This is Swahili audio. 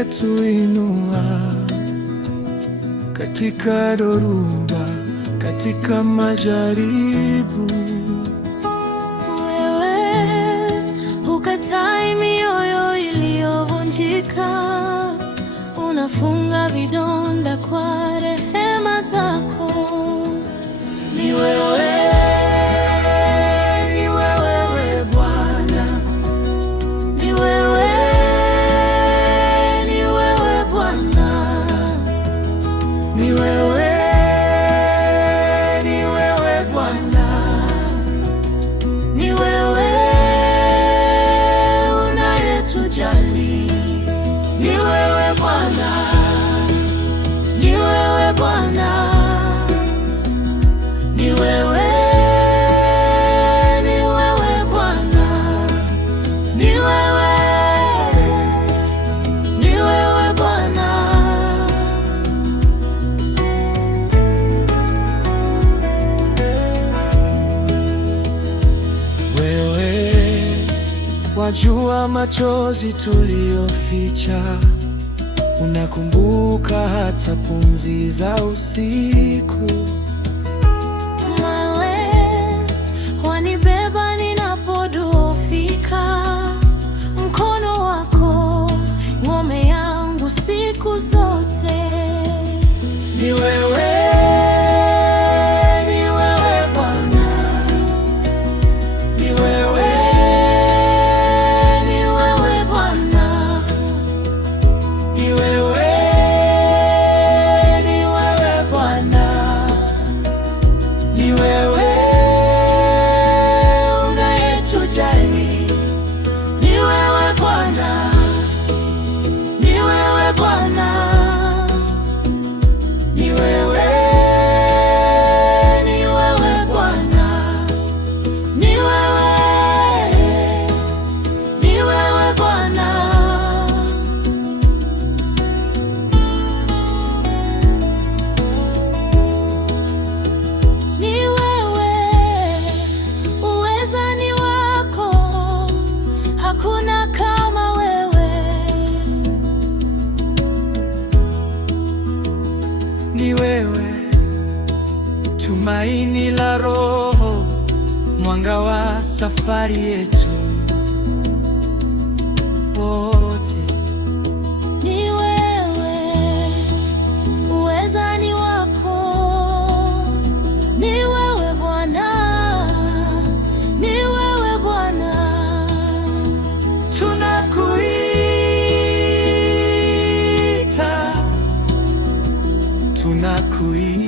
unayetuinua katika dhoruba, katika majaribu. Wewe hukatai mioyo iliyovunjika, unafunga vidonda kwa rehema zako. Ni wewe, ni wewe Bwana, Ni wewe, ni wewe Bwana, ni wewe, ni wewe Bwana, ni wewe unayetujali. ni wewe Bwana, Ni wewe Bwana, ni wewe, ni wewe Bwana, ni wewe, ni wewe Bwana. wewe wajua machozi tuliyoficha, unakumbuka hata pumzi za usiku. Mawe wanibeba ninapodhoofika, mkono wako ngome yangu siku zote. Ni wewe, ni wewe Bwana, ni wewe, Ni wewe Bwana, ni wewe, ni wewe Bwana, ni wewe unayetujali. Ni wewe Bwana, ni wewe Bwana, ni wewe, ni wewe Bwana, ni wewe, ni wewe Bwana. Ni wewe, uweza ni wako, hakuna kama wewe. ni wewe tumaini la roho, mwanga wa safari yetu wote. Ni wewe, uweza ni wako, ni wewe Bwana, ni wewe Bwana. Tunakuita, tunakuita.